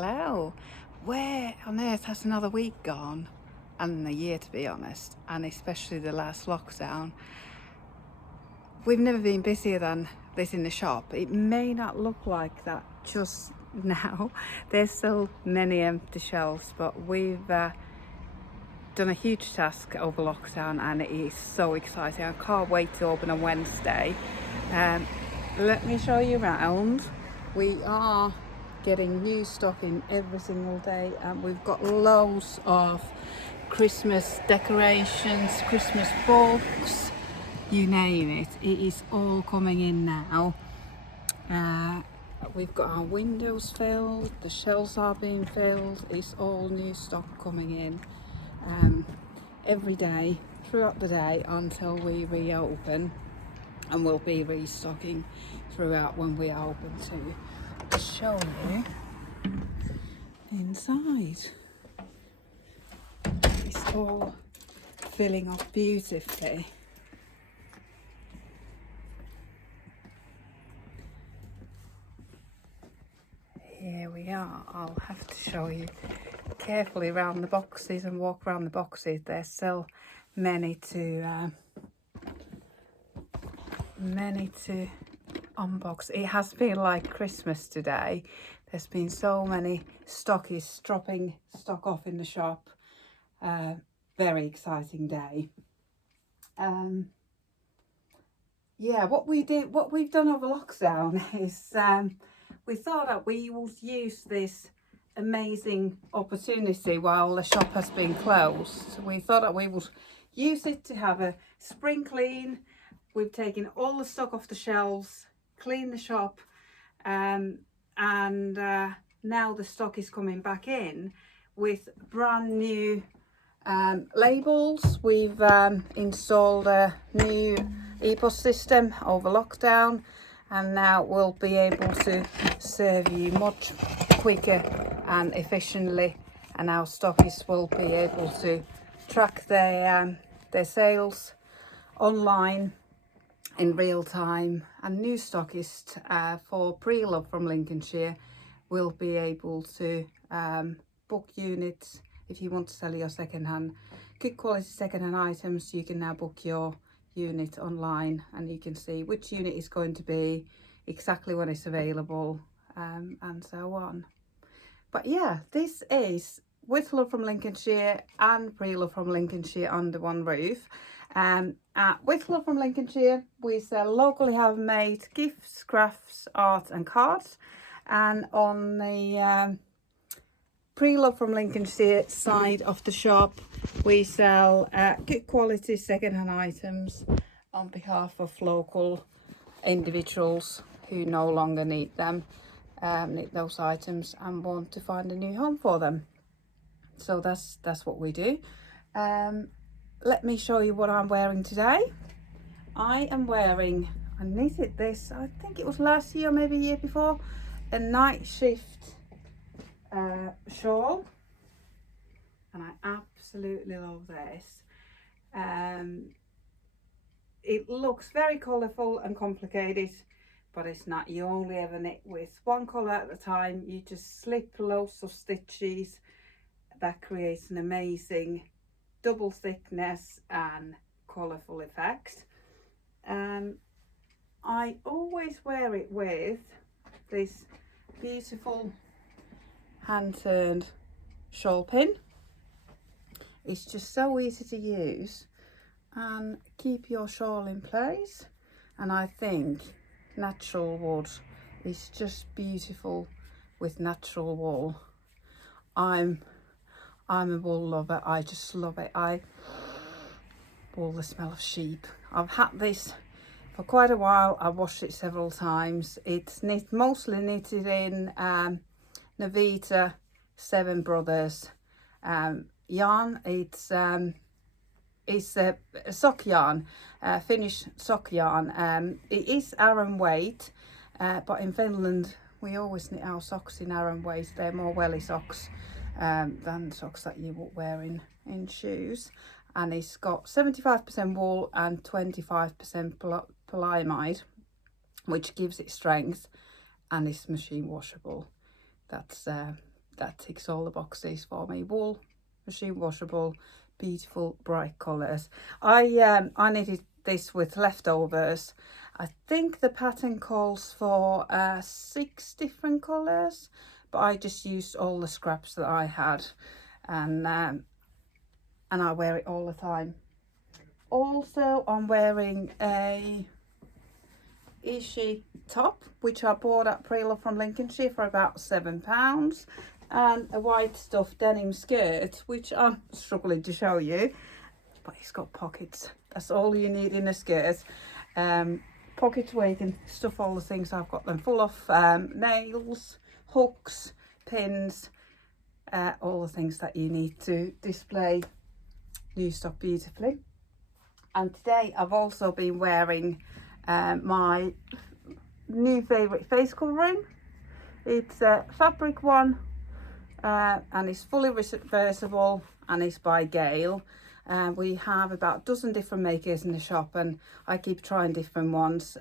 Hello. Where on earth has another week gone? And a year, to be honest, and especially the last lockdown. We've never been busier than this in the shop. It may not look like that just now. There's so many empty shelves, but we've done a huge task over lockdown and it is so exciting. I can't wait to open on Wednesday. Let me show you around. We are getting new stock in every single day, and we've got loads of Christmas decorations, Christmas books, you name it. It is all coming in now. We've got our windows filled, the shelves are being filled. It's all new stock coming in every day throughout the day until we reopen, and we'll be restocking throughout when we are open too. To show you inside, it's all filling up beautifully. Here we are. I'll have to show you carefully around the boxes and walk around the boxes. There's still many to unbox. It has been like Christmas today. There's been so many stockists dropping stock off in the shop. Very exciting day. Yeah, what we've done over lockdown is we thought that we would use this amazing opportunity while the shop has been closed. We thought that we would use it to have a spring clean. We've taken all the stock off the shelves, cleaned the shop, and now the stock is coming back in with brand new labels. We've installed a new EPOS system over lockdown, and now we'll be able to serve you much quicker and efficiently, and our stockists will be able to track their sales online in real time. And new stockists for pre-love from Lincolnshire will be able to book units. If you want to sell your second-hand, good quality second-hand items, you can now book your unit online, and you can see which unit is going to be, exactly when it's available, and so on. But yeah, this is with love from Lincolnshire and pre-love from Lincolnshire under one roof. With love from Lincolnshire, we sell locally handmade gifts, crafts, art and cards. And on the pre-love from Lincolnshire side of the shop, we sell good quality second-hand items on behalf of local individuals who no longer need them, need those items and want to find a new home for them. So that's what we do. Let me show you what I'm wearing today. I am wearing, I knitted this, I think it was last year, maybe a year before, a night shift shawl, and I absolutely love this. It looks very colourful and complicated, but it's not. You only ever knit with one colour at a time. You just slip loads of stitches. That creates an amazing double thickness and colourful effect. I always wear it with this beautiful hand-turned shawl pin. It's just so easy to use and keep your shawl in place. And I think natural wood is just beautiful with natural wool. I'm a wool lover. I just love it. I love the smell of sheep. I've had this for quite a while. I've washed it several times. It's mostly knitted in Navita Seven Brothers yarn. It's a sock yarn, Finnish sock yarn. It is Aran weight, but in Finland we always knit our socks in Aran weight. They're more welly socks than socks that you would wear in shoes. And it's got 75% wool and 25% polyamide, which gives it strength, and it's machine washable. That's that ticks all the boxes for me. Wool, machine washable, beautiful bright colours. I knitted this with leftovers. I think the pattern calls for 6 different colours, but I just used all the scraps that I had, and I wear it all the time. Also, I'm wearing a Ishi top, which I bought at Pre-Love from Lincolnshire for about £7, and a white stuff denim skirt, which I'm struggling to show you, but it's got pockets. That's all you need in a skirt. Pockets where you can stuff all the things. I've got them full of nails, hooks, pins, all the things that you need to display new stock beautifully. And today I've also been wearing my new favourite face covering. It's a fabric one, and it's fully reversible, and it's by Gale. We have about a dozen different makers in the shop, and I keep trying different ones.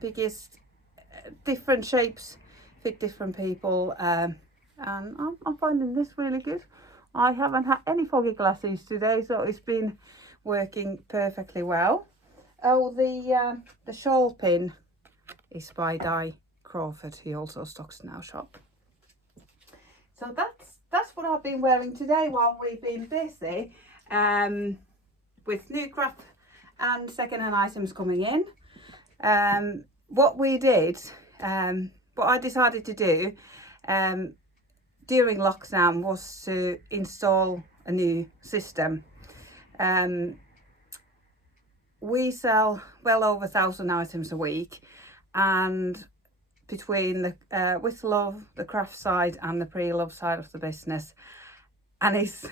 Biggest different shapes, fit different people, and I'm finding this really good. I haven't had any foggy glasses today, so it's been working perfectly well. Oh, the shawl pin is by Di Crawford. He also stocks in our shop. So that's what I've been wearing today while we've been busy with new craft and second-hand items coming in. What we did, what I decided to do during lockdown was to install a new system. We sell well over 1,000 items a week, and between the With Love, the craft side, and the Pre-Love side of the business, and it's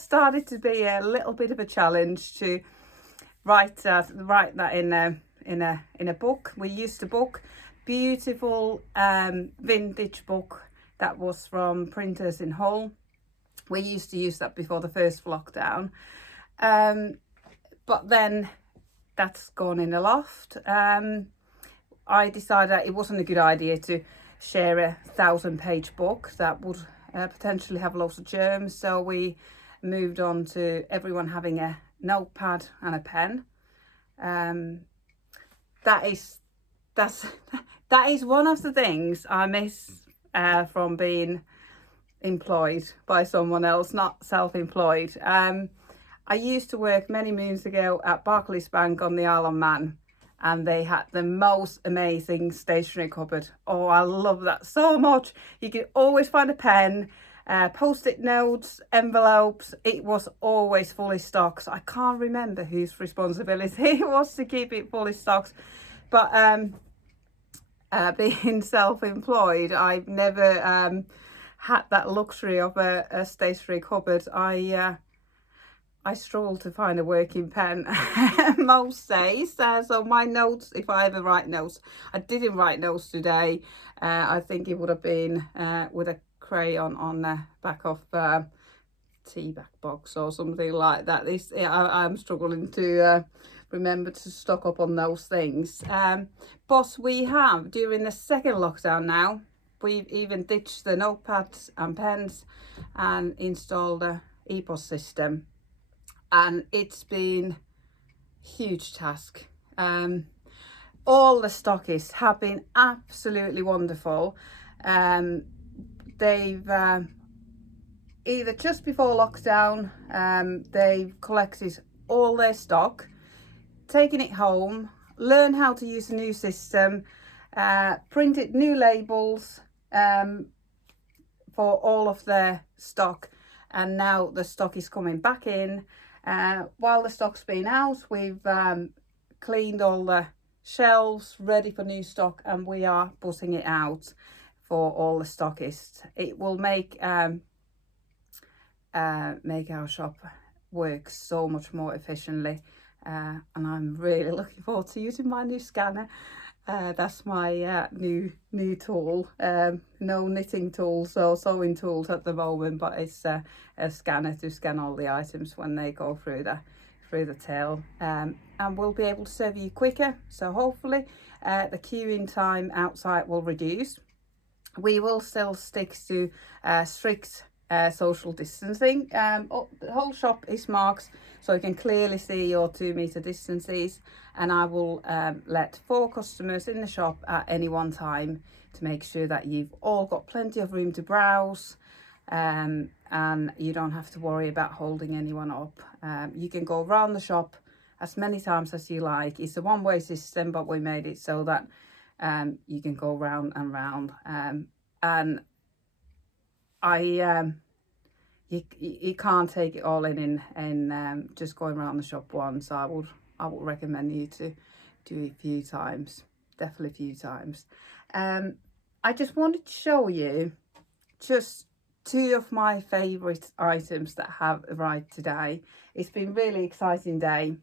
started to be a little bit of a challenge to write that in a book. We used a book, beautiful vintage book that was from Printers in Hull. We used to use that before the first lockdown, but then that's gone in the loft. I decided that it wasn't a good idea to share a 1,000-page book that would potentially have lots of germs, so we moved on to everyone having a notepad and a pen. That is one of the things I miss from being employed by someone else, not self-employed. I used to work many moons ago at Barclays Bank on the Isle of Man, and they had the most amazing stationery cupboard. Oh, I love that so much. You could always find a pen, post-it notes, envelopes. It was always fully stocked. So I can't remember whose responsibility it was to keep it fully stocked. But being self-employed, I've never had that luxury of a stationery cupboard. I struggle to find a working pen most days. So my notes, if I ever write notes, I didn't write notes today. I think it would have been with a crayon on the back of tea bag box or something like that. I'm struggling to remember to stock up on those things. But we have, during the second lockdown now, we've even ditched the notepads and pens and installed a EPOS system. And it's been a huge task. All the stockists have been absolutely wonderful. They've either just before lockdown, they've collected all their stock, taken it home, learned how to use the new system, printed new labels for all of their stock, and now the stock is coming back in. While the stock's been out, we've cleaned all the shelves ready for new stock, and we are putting it out for all the stockists. It will make our shop work so much more efficiently, and I'm really looking forward to using my new scanner. That's my new tool. No knitting tools or sewing tools at the moment, but it's a scanner to scan all the items when they go through the till, and we'll be able to serve you quicker. So hopefully the queuing time outside will reduce. we will still stick to strict social distancing. The whole shop is marked so you can clearly see your 2 meter distances, and I will let 4 customers in the shop at any one time to make sure that you've all got plenty of room to browse, and you don't have to worry about holding anyone up. You can go around the shop as many times as you like. It's a one-way system, but we made it so that you can go round and round, and you can't take it all in just going around the shop once. I would recommend you to do it a few times, definitely a few times. I just wanted to show you just 2 of my favourite items that have arrived today. It's been a really exciting day.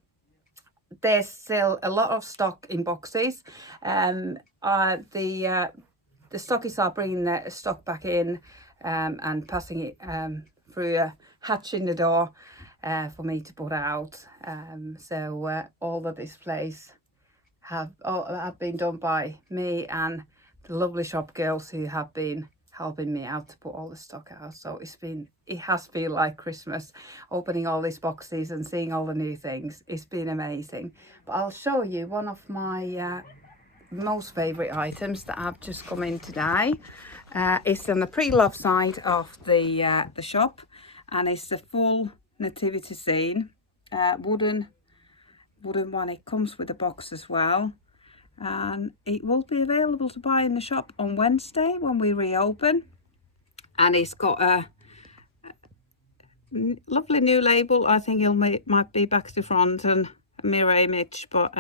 There's still a lot of stock in boxes. The stockists are bringing their stock back in and passing it through a hatch in the door for me to put out. So all the displays have been done by me and the lovely shop girls who have been helping me out to put all the stock out. So it has been like Christmas, opening all these boxes and seeing all the new things. It's been amazing. But I'll show you one of my most favourite items that have just come in today. It's on the pre-love side of the shop, and it's the full nativity scene, wooden one. It comes with a box as well, and it will be available to buy in the shop on Wednesday when we reopen. And it's got a lovely new label. I think it might be back to front and a mirror image, but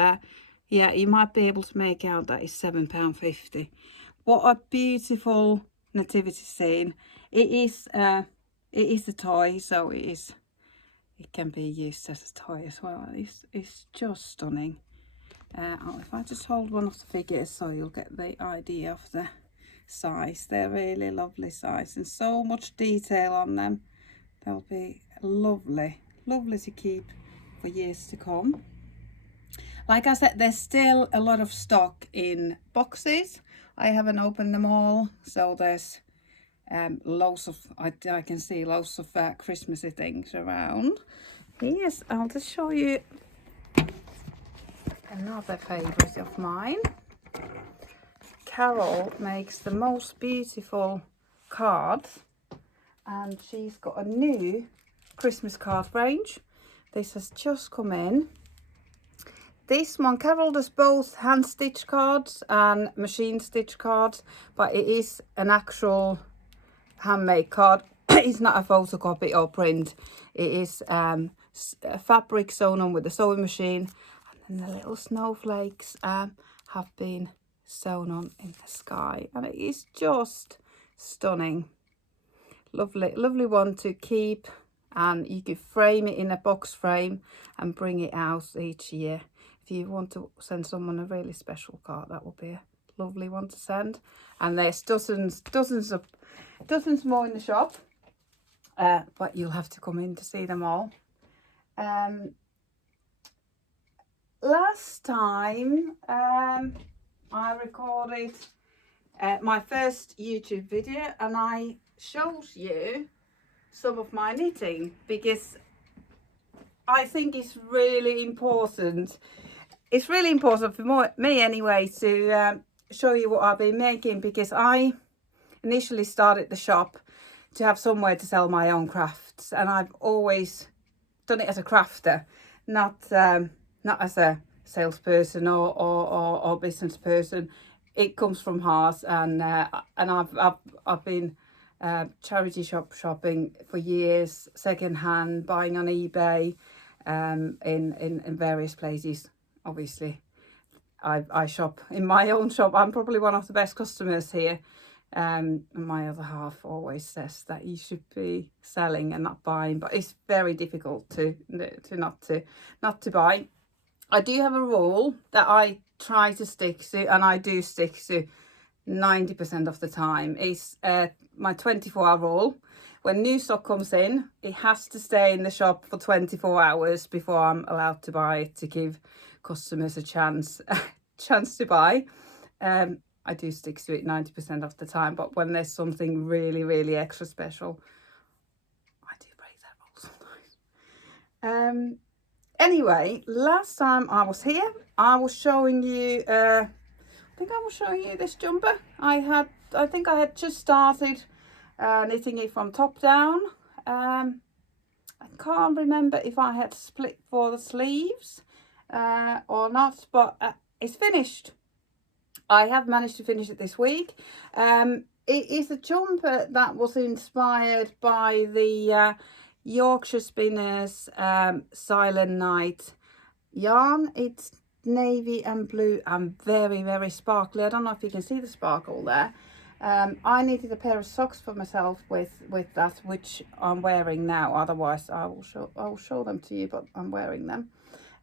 yeah, you might be able to make out that it's £7.50. What a beautiful nativity scene. It is a toy, so it can be used as a toy as well. It's just stunning. If I just hold one of the figures so you'll get the idea of the size. They're really lovely size and so much detail on them. They'll be lovely to keep for years to come. Like I said, there's still a lot of stock in boxes. I haven't opened them all, so there's loads of, I can see loads of Christmassy things around. Yes, I'll just show you another favourite of mine. Carol makes the most beautiful cards, and she's got a new Christmas card range. This has just come in. This one, Carol does both hand stitch cards and machine stitch cards, but it is an actual handmade card. It's not a photocopy or print. It is fabric sewn on with the sewing machine, and then the little snowflakes have been sewn on in the sky, and it is just stunning. Lovely one to keep, and you could frame it in a box frame and bring it out each year. If you want to send someone a really special card, that would be a lovely one to send. And there's dozens more in the shop, but you'll have to come in to see them all. Last time I recorded my first YouTube video, and I showed you some of my knitting, because I think it's really important. It's really important for me anyway to show you what I've been making, because I initially started the shop to have somewhere to sell my own crafts, and I've always done it as a crafter, not as a salesperson or business person. It comes from heart, and I've been charity shopping for years, second hand, buying on eBay, in various places. Obviously, I shop in my own shop. I'm probably one of the best customers here. My other half always says that you should be selling and not buying, but it's very difficult to not to buy. I do have a rule that I try to stick to, and I do stick to 90% of the time. It's my 24-hour rule. When new stock comes in, it has to stay in the shop for 24 hours before I'm allowed to buy it, to give customers a chance to buy. I do stick to it 90% of the time, but when there's something really, really extra special, I do break that rule sometimes. Anyway, last time I was here, I was showing you, I think I was showing you this jumper. I think I had just started knitting it from top down. I can't remember if I had split for the sleeves or not, but it's finished. I have managed to finish it this week. It is a jumper that was inspired by the Yorkshire Spinners Silent Night yarn. It's navy and blue and very, very sparkly. I don't know if you can see the sparkle there. I needed a pair of socks for myself with that, which I'm wearing now. Otherwise I will show them to you, but I'm wearing them.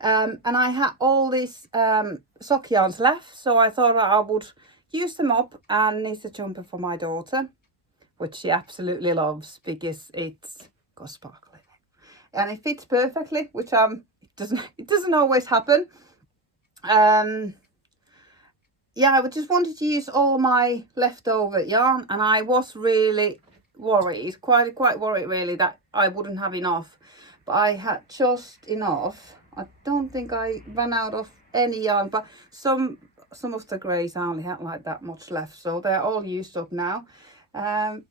And I had all these sock yarns left, so I thought I would use them up and knit a jumper for my daughter, which she absolutely loves because it's got sparkle in it and it fits perfectly, which it doesn't always happen. Yeah, I just wanted to use all my leftover yarn, and I was really worried, quite worried really, that I wouldn't have enough, but I had just enough. I don't think I ran out of any yarn, but some of the greys I only had like that much left, so they're all used up now, and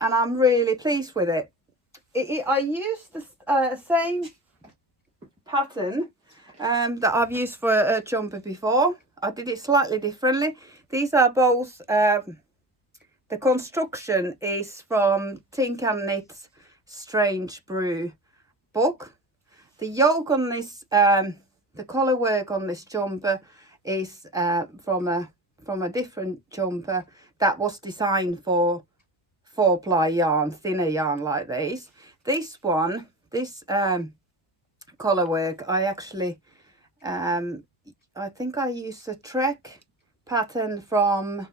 I'm really pleased with it. I used the same pattern that I've used for a jumper before. I did it slightly differently. These are both, the construction is from Think and Knit's Strange Brew book. The yoke on this, the collar work on this jumper is from a different jumper that was designed for 4-ply yarn, thinner yarn like these. This one, this collar work, I actually, I think I used a Trek pattern from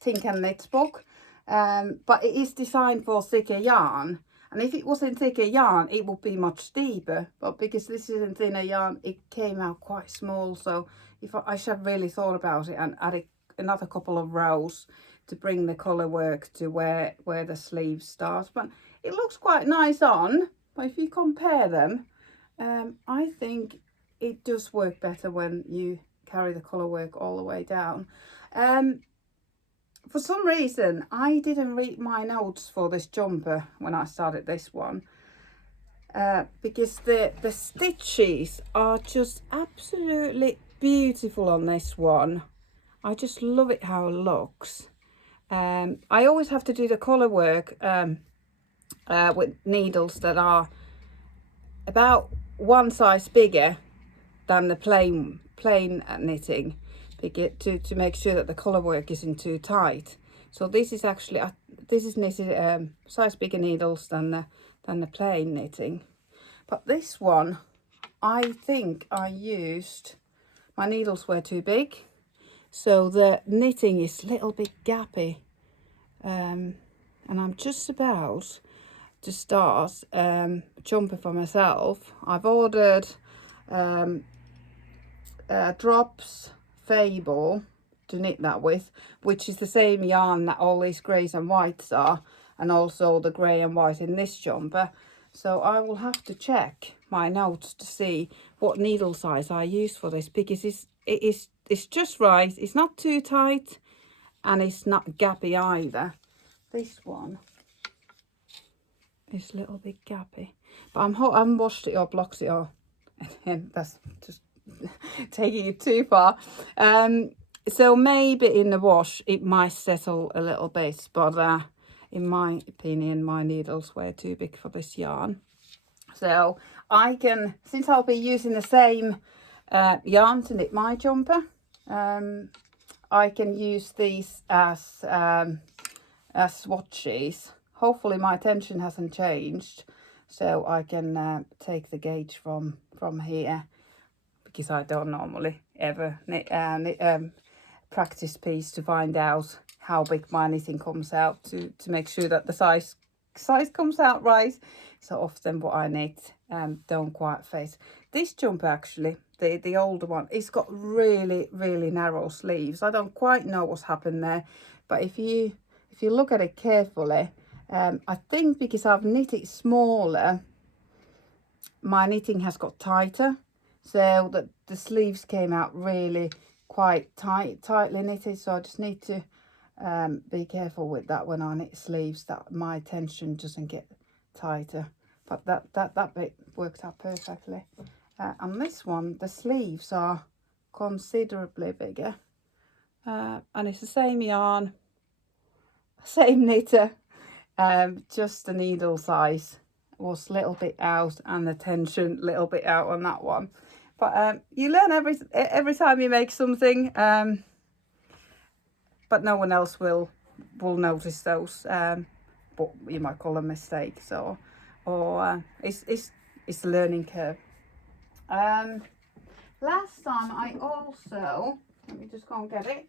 Think and Knit's book, but it is designed for thicker yarn. And if it was in thicker yarn, it would be much deeper. But because this is in thinner yarn, it came out quite small. So if I should have really thought about it and added another couple of rows to bring the colour work to where the sleeves start. But it looks quite nice on. But if you compare them, I think it does work better when you carry the colour work all the way down. For some reason, I didn't read my notes for this jumper when I started this one, because the stitches are just absolutely beautiful on this one. I just love it how it looks. I always have to do the colour work with needles that are about one size bigger than the plain knitting, to make sure that the colour work isn't too tight. So this is actually this is knitted size bigger needles than the plain knitting. But this one, I think I used, my needles were too big, so the knitting is a little bit gappy, and I'm just about to start a jumper for myself. I've ordered Drops Fable to knit that with, which is the same yarn that all these greys and whites are, and also the grey and white in this jumper. So I will have to check my notes to see what needle size I use for this, because it's just right. It's not too tight and it's not gappy either. This one is a little bit gappy, but I haven't washed it or blocked it or and that's just taking it too far. So maybe in the wash it might settle a little bit, but in my opinion my needles were too big for this yarn. So I can, since I'll be using the same yarn to knit my jumper, I can use these as swatches. Hopefully my tension hasn't changed, so I can take the gauge from here, because I don't normally ever practice piece to find out how big my knitting comes out, to make sure that the size comes out right. So often what I knit don't quite fit. This jumper actually the older one, it's got really, really narrow sleeves. I don't quite know what's happened there, but if you look at it carefully, I think because I've knit it smaller, my knitting has got tighter, so that the sleeves came out really quite tightly knitted. So I just need to be careful with that when I knit sleeves, that my tension doesn't get tighter. But that bit worked out perfectly. And this one, the sleeves are considerably bigger, and it's the same yarn, same knitter, just the needle size was a little bit out and the tension a little bit out on that one. But you learn every time you make something, but no one else will notice those, but you might call them mistakes, or it's a learning curve. Last time I also, let me just go and get it.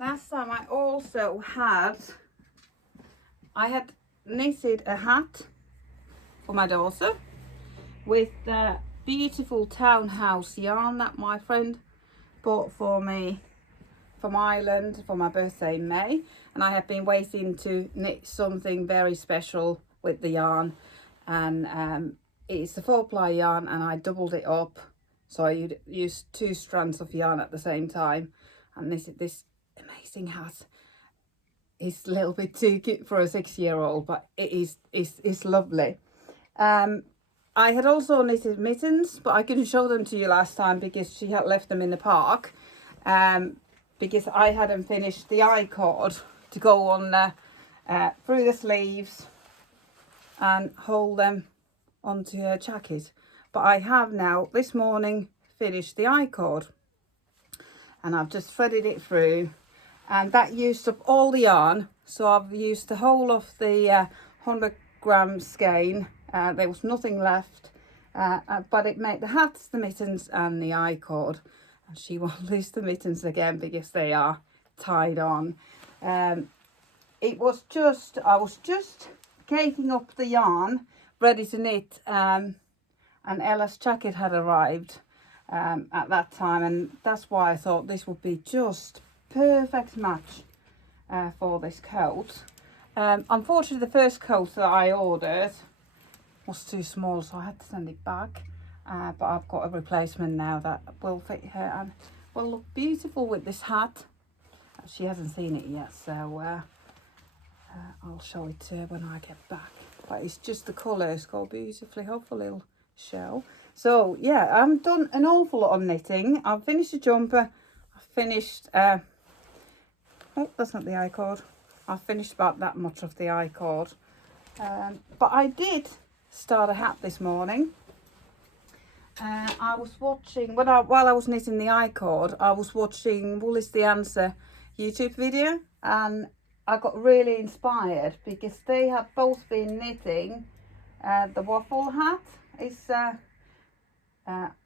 Last time I also had knitted a hat for my daughter with the beautiful townhouse yarn that my friend bought for me from Ireland for my birthday in May, and I have been waiting to knit something very special with the yarn, and it's a 4-ply yarn, and I doubled it up, so I used 2 strands of yarn at the same time, and this amazing hat. It's a little bit too cute for a 6-year-old, but it's lovely. I had also knitted mittens, but I couldn't show them to you last time because she had left them in the park, because I hadn't finished the I-cord to go on through the sleeves and hold them onto her jacket. But I have now this morning finished the I-cord, and I've just threaded it through, and that used up all the yarn, so I've used the whole of the 100-gram skein. There was nothing left, but it made the hats, the mittens and the I-cord, and she won't lose the mittens again because they are tied on. I was just caking up the yarn ready to knit, and Ella's jacket had arrived at that time, and that's why I thought this would be just perfect match for this coat. Unfortunately, the first coat that I ordered was too small, so I had to send it back, but I've got a replacement now that will fit her and will look beautiful with this hat. She hasn't seen it yet, so I'll show it to her when I get back. But it's just the colours go beautifully. Hopefully it'll show. So yeah, I've done an awful lot of knitting. I've finished the jumper. I've finished oh, that's not the I-cord. I've finished about that much of the I-cord, but I did start a hat this morning. I was watching while I was knitting the I-cord, I was watching Wool is the Answer YouTube video, and I got really inspired because they have both been knitting the waffle hat. It's I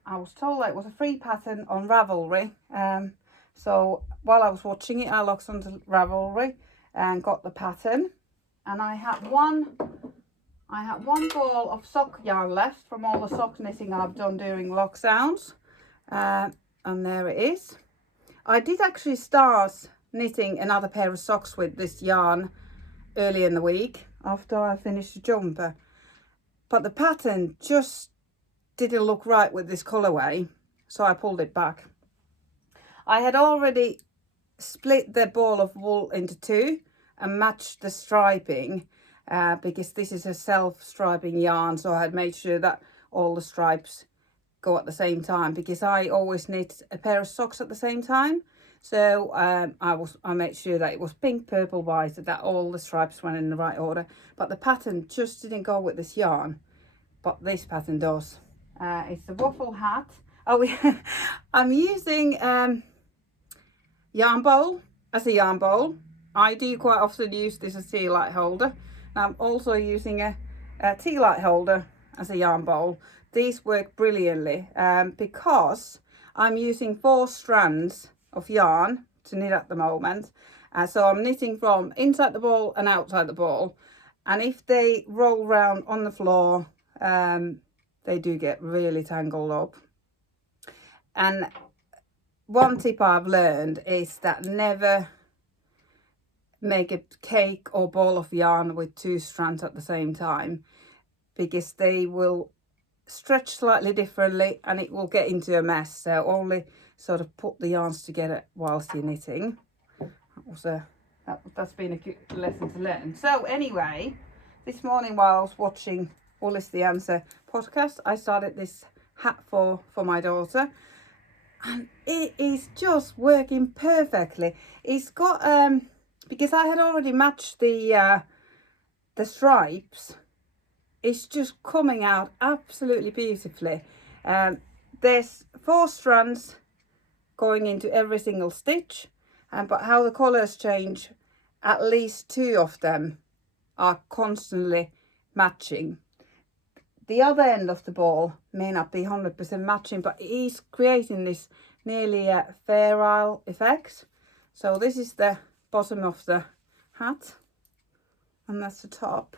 was told that it was a free pattern on Ravelry, so while I was watching it, I logged onto Ravelry and got the pattern, and I had one ball of sock yarn left from all the sock knitting I've done during lockdowns, and there it is. I did actually start knitting another pair of socks with this yarn early in the week after I finished the jumper, but the pattern just didn't look right with this colourway, so I pulled it back. I had already split the ball of wool into 2 and matched the striping, because this is a self-striping yarn, so I had made sure that all the stripes go at the same time, because I always knit a pair of socks at the same time. So I made sure that it was pink, purple, white, that all the stripes went in the right order. But the pattern just didn't go with this yarn, but this pattern does. It's the waffle hat. Oh, I'm using yarn bowl as a yarn bowl. I do quite often use this as a tea light holder. I'm also using a tea light holder as a yarn bowl. These work brilliantly because I'm using 4 strands of yarn to knit at the moment. So I'm knitting from inside the ball and outside the ball. And if they roll around on the floor, they do get really tangled up. And one tip I've learned is that never make a cake or ball of yarn with 2 strands at the same time, because they will stretch slightly differently and it will get into a mess. So only sort of put the yarns together whilst you're knitting. That's been a good lesson to learn. So anyway, this morning while I was watching All Is the Answer podcast, I started this hat for my daughter, and it is just working perfectly. It's got because I had already matched the stripes. It's just coming out absolutely beautifully. There's 4 strands going into every single stitch, but how the colours change, at least 2 of them are constantly matching. The other end of the ball may not be 100% matching, but it is creating this nearly a Fair Isle effect. So this is the bottom of the hat, and that's the top.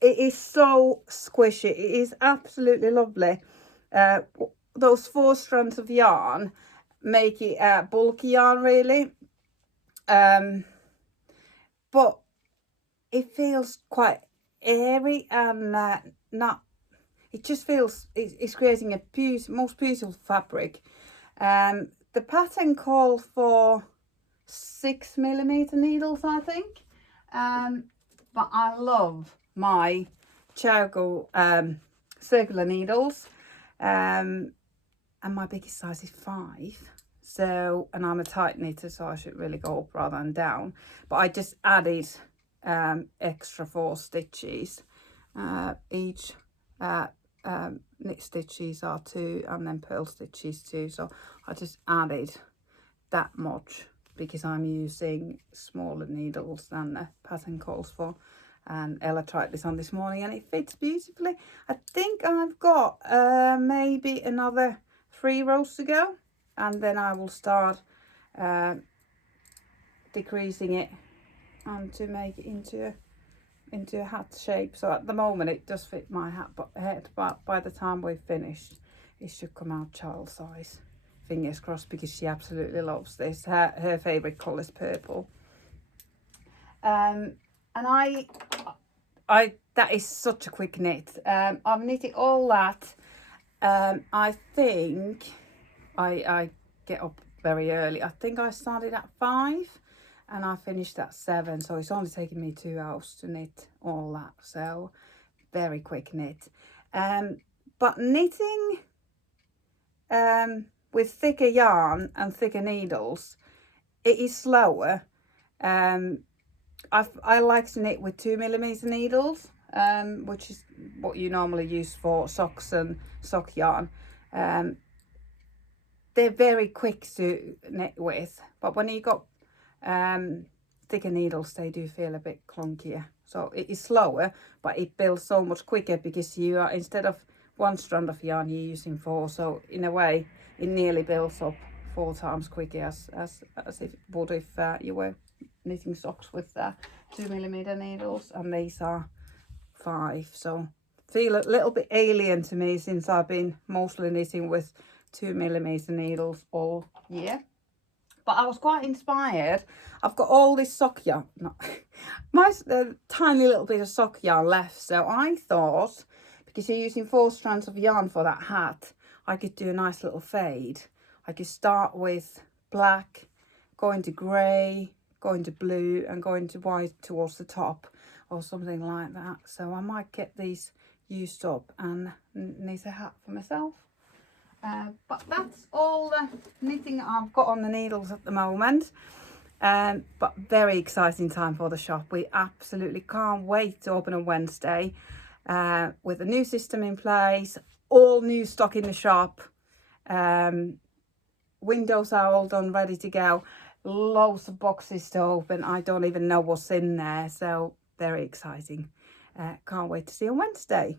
It is so squishy. It is absolutely lovely. Those 4 strands of yarn make it bulky yarn, really. But it feels quite airy and not. It just feels it's creating a most beautiful fabric. The pattern calls for 6mm needles, I think. But I love my Chowgo circular needles, and my biggest size is 5. So, and I'm a tight knitter, so I should really go up rather than down. But I just added extra 4 stitches. Each knit stitches are 2, and then purl stitches 2. So I just added that much because I'm using smaller needles than the pattern calls for. And Ella tried this on this morning and it fits beautifully. I think I've got maybe another 3 rows to go, and then I will start decreasing it and to make it into a hat shape. So at the moment it does fit my head, but by the time we've finished it should come out child size. Fingers crossed, because she absolutely loves this. Her favourite colour is purple. And I that is such a quick knit. I've knitted all that. I think I get up very early. I think I started at 5 and I finished at 7. So it's only taken me 2 hours to knit all that. So very quick knit. But knitting with thicker yarn and thicker needles, it is slower. I like to knit with 2mm needles, which is what you normally use for socks and sock yarn. They're very quick to knit with, but when you got thicker needles, they do feel a bit clunkier. So it is slower, but it builds so much quicker because you are, instead of 1 strand of yarn, you're using 4. So in a way, it nearly builds up 4 times quicker as if it would if you were knitting socks with 2mm needles, and these are 5. So feel a little bit alien to me since I've been mostly knitting with 2mm needles all year. But I was quite inspired. I've got all this sock yarn, my tiny little bit of sock yarn left. So I thought, because you're using 4 strands of yarn for that hat, I could do a nice little fade. I could start with black, go into grey, go into blue, and go into white towards the top, or something like that. So I might get these used up and knit a hat for myself. But that's all the knitting I've got on the needles at the moment. But very exciting time for the shop. We absolutely can't wait to open on Wednesday with a new system in place, all new stock in the shop. Windows are all done, ready to go. Loads of boxes to open. I don't even know what's in there. So very exciting. Can't wait to see you on Wednesday.